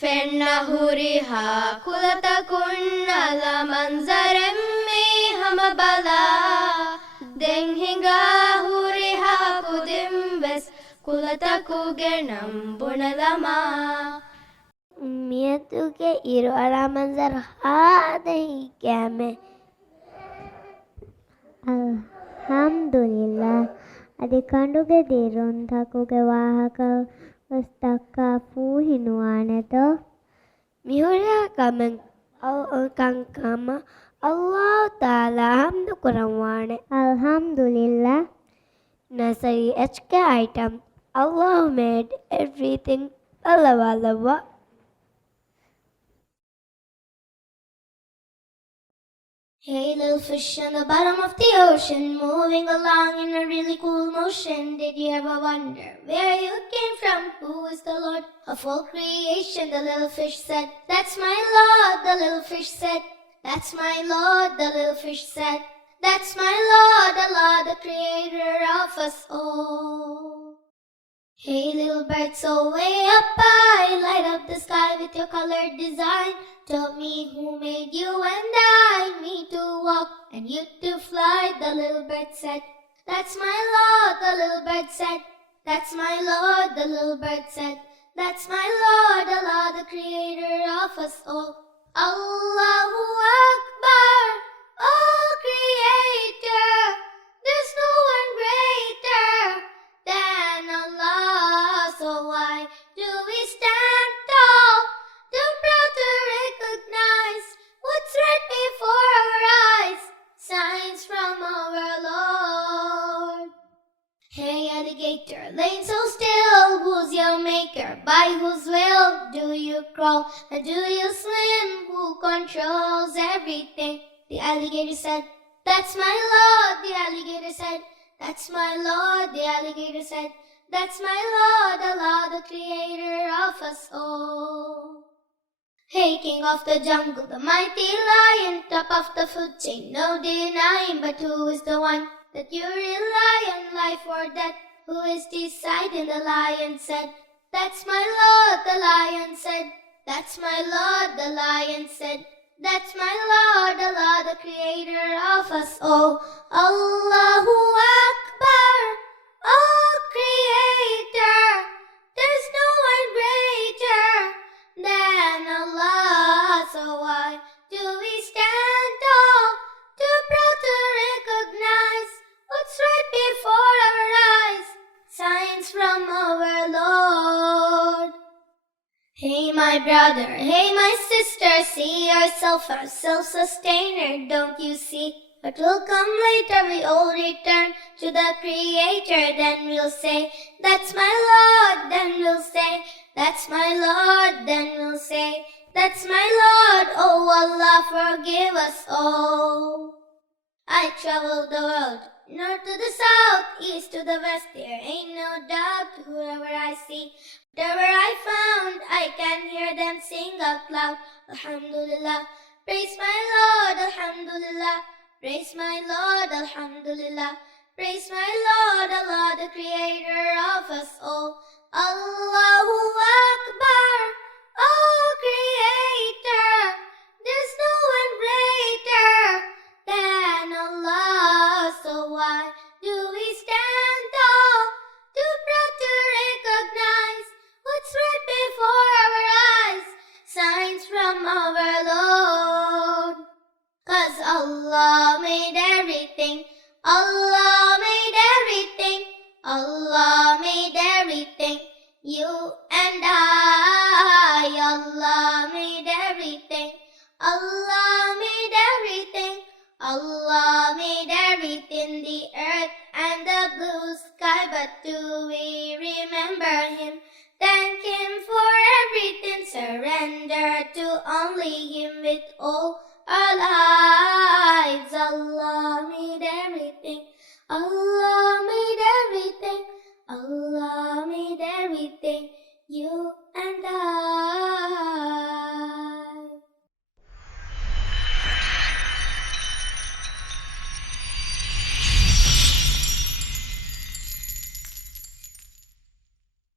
ಫೆನ್ನಹುರಿಹಾ ಕುಲತಕುನ್ನಲ ಮಂಜರೆಮ್ಮೆ ಹಮ ಬಲ ದೆಂಹಿಂಗಾ ಹುರಿಹಾ ಕುದಿಂಬೆಸ್ ಕುಲತಕುಗೆ ನಂಬುಣಲಮ මියතුගේ ඉරු අරාමන්සර් හාදෙහි කෑමේ අල්හම්දුලිල්ලා අදි කඳුගේ දීරුන් තකුගේ වාහක වස්තක්කා පූහිනුවා නැතෝ මිහුරියා කමෙන් කංකම අල්ලාහ් තාලා හම්දු කරම්වානේ අල්හම්දුලිල්ලා nursery HK item Allah made everything Allah. Hey little fish on the bottom of the ocean, moving along in a really cool motion. Did you ever wonder where you came from? Who is the Lord of all creation? The little fish said, that's my Lord. The little fish said, that's my Lord. The little fish said, that's my Lord, Allah, the creator of us all. Hey little bird, so way up high, light up the sky with your colored design. Tell me who made you and I, me to walk and you to fly. The little bird said, that's my Lord. The little bird said, that's my Lord. The little bird said, that's my Lord, Allah, the creator of us all. Allahu Akbar, all creator, there's no one greater than Allah. So why do we stand tall, too proud to recognize what's right before our eyes? Signs from our Lord. Hey alligator, laying so still, who's your maker? By whose will do you crawl and do you swim? Who controls everything? The alligator said, that's my Lord. The alligator said, that's my Lord. The alligator said, that's my Lord, Allah, the creator of us all. Hey king of the jungle, the mighty lion, top of the food chain, no denying. But who is the one that you rely on, life or death? Who is deciding? The lion said, that's my Lord. The lion said, that's my Lord. The lion said, that's my Lord, Allah, the creator of us all. Allahu Akbar, all creator, there's no one greater than Allah. So why do we stand tall, too proud to recognize what's right before our eyes? Signs from our Lord. Hey my brother, hey my sister, see yourself a self-sustainer. Don't you see what will come later? We all return to the Creator. Then we'll say, that's my Lord. Then we'll say, that's my Lord. Then we'll say, that's my Lord. Oh Allah, forgive us all. I traveled the world, north to the south, east to the west. There ain't no doubt, whoever I see, whatever I found, I can hear them sing out loud. Alhamdulillah, praise my Lord. Alhamdulillah, praise my Lord. Alhamdulillah, praise my Lord, Allah, the creator of us all. Allahu Akbar, all creator, there's no one greater than Allah. So why do we stand tall, too proud to recognize what's right before our eyes? Signs from our Lord. 'Cause Allah made everything, Allah made everything, Allah made everything, you and I. Allah made everything, Allah made everything, Allah made everything, the earth and the blue sky. But do we remember Him? Thank Him for everything, surrender to only Him with all our lives. Allah made everything, Allah made everything, Allah made everything, you and I.